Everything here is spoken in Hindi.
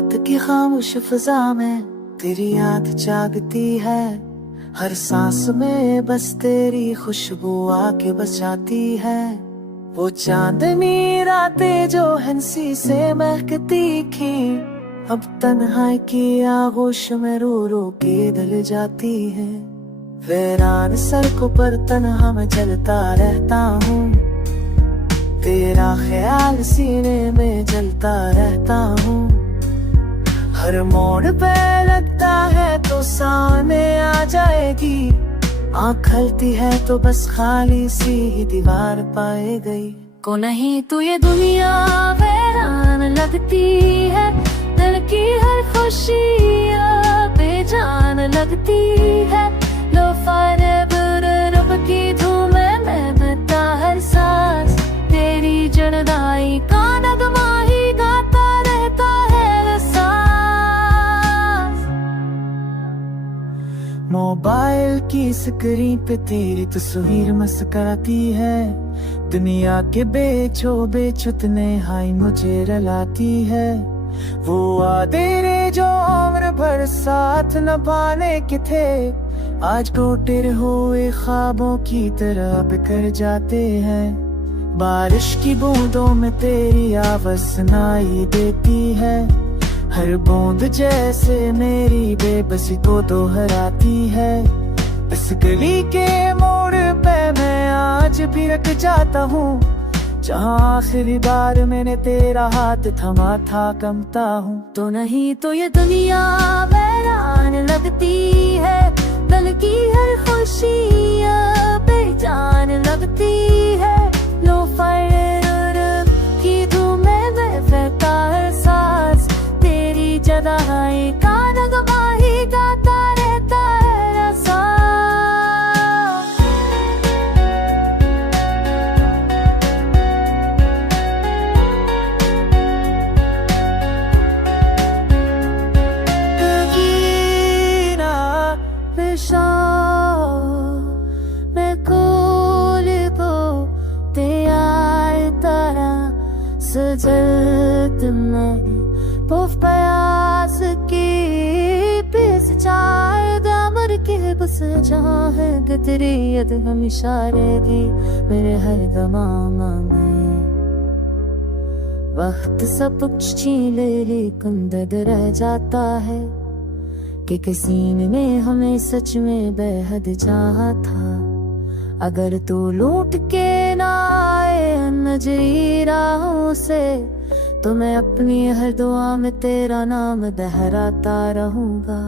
रात की खामोश फिजा में तेरी याद जागती है। हर सांस में बस तेरी खुशबू आके बस जाती है। वो चांदनी रातें जो हंसी से महकती थी, अब तन्हाई की आगोश में रो रो के ढल जाती है। वीरान सड़कों पर तन्हा मैं चलता रहता हूँ, तेरा ख्याल सीने में जलता रहता हूँ। हर मोड़ पे लगता है तो सामने आ जाएगी, आँख खलती है तो बस खाली सी ही दीवार पाए गई। को नहीं तो ये दुनिया वीरान लगती है, दिल की हर खुशी बेजान लगती है। लो रब की धूम में बता हर सांस, तेरी जुदाई का नगमा ही गाता रहता है सांस। मोबाइल की स्क्रीन पे तेरी तस्वीर मस्कराती है, दुनिया के बेचो बेचुतने हाय मुझे रलाती है। वो वादे जो उम्र भर साथ न पाने के थे, आज टूटे हुए ख्वाबों की तरह बिखर जाते हैं। बारिश की बूंदों में तेरी आवाज़ सुनाई देती है, हर बूंद जैसे मेरी बेबसी को दोहराती है। इस गली के मोड़ पे मैं आज भी रख जाता हूँ, जहाँ आखिरी बार मैंने तेरा हाथ थमा था कमता हूँ। तो नहीं तो ये दुनिया वीरान लगती है, दिल की हर खुशी बेजान लगती है। लो की धूम में बहता हर सांस, तेरी जुदाई का नगमा ही गाता रहता है सांस। मैं को ते आए तारा सजत में पोफ प्यास की पिस चाय दामर के बस जहाँ है कि तेरी याद हमेशा रहेगी मेरे हर दमामा में। वक्त सब कुछ छीन ले लेकिन दर्द रह जाता है, कि किसी ने हमें सच में बेहद चाहा था। अगर तू लूट के ना आए नजरी राहों से, तो मैं अपनी हर दुआ में तेरा नाम दोहराता रहूंगा।